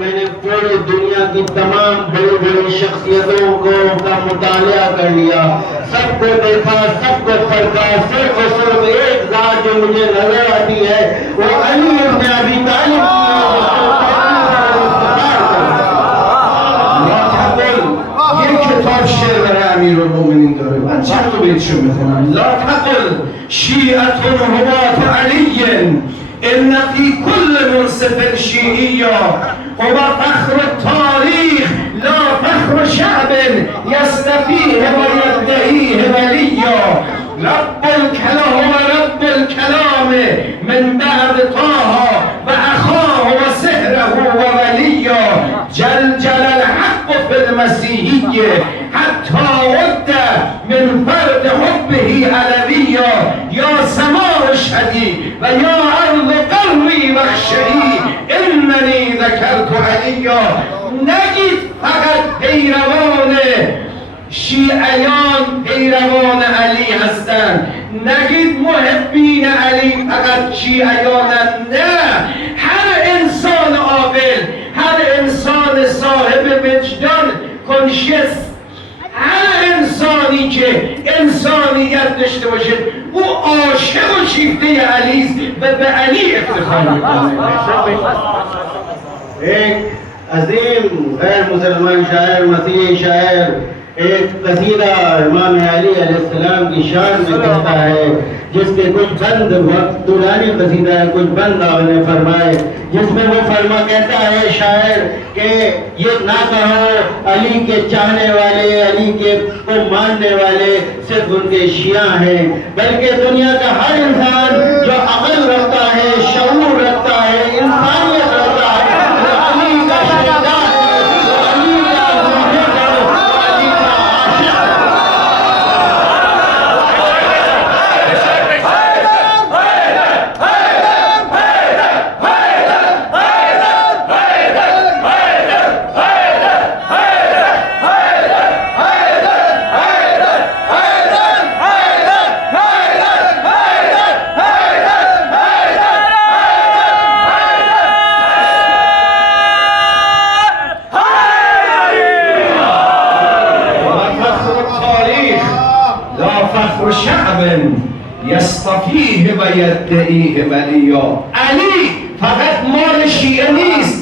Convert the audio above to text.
मैंने पूरी दुनिया की तमाम बड़ी बड़ी शख्सियतों को का मुतालिया कर लिया, सबको देखा, सबको परखा, सिर्फ और सिर्फ एक जात जो मुझे नजर आती है वो अली इब्न अबी तालिब ये किताब शेर برای امیرالمومنین داره. من چند تا بیتشو میخونم. لا تقل شیعة هبات علی ان في كل منصف شیعیه هو فخر التاریخ لا فخر شعب یستفیه و یدعیه ولیا رب الكلام رب الكلام من بعد طه و اخاه و سحره و ولیا جل الحق في المسيحية حتى ود من فرد حبه علويا يا سماء اشهدي ويا أرض قري واخشعي إنني ذكرت عليا. نگید فقط پیروان شیعیان پیروان علی هستند، نگید محبین علی فقط شیعیانند، نه، هر انسان عاقل، هر انسان صاحب وجدان کنشس، هر انسانی که انسانیت داشته باشه او عاشق و شیفته علی است و به علی افتخار میکنه. एक अजीम गैर मुसलमान शायर मसीही शायर एक कसीदा इमाम अली अलैहिस्सलाम की शान में कहता है, जिसके कुछ बंद वक्त दुरानी कसीदा है, कुछ बंद आपने फरमाए, जिसमें वो फरमा कहता है शायर कि ये ना कहो अली के चाहने वाले, अली के को मानने वाले सिर्फ उनके शिया हैं, बल्कि दुनिया का हर इंसान जो अक्ल रखता है, शऊर रखता है, इंसानियत रखता है, अली का शहजाद, अली का मुहब्बत, अली का आशिक। فخر شعب یستفیه و یدعیه ولیا. علی فقط مال شیعه نیست،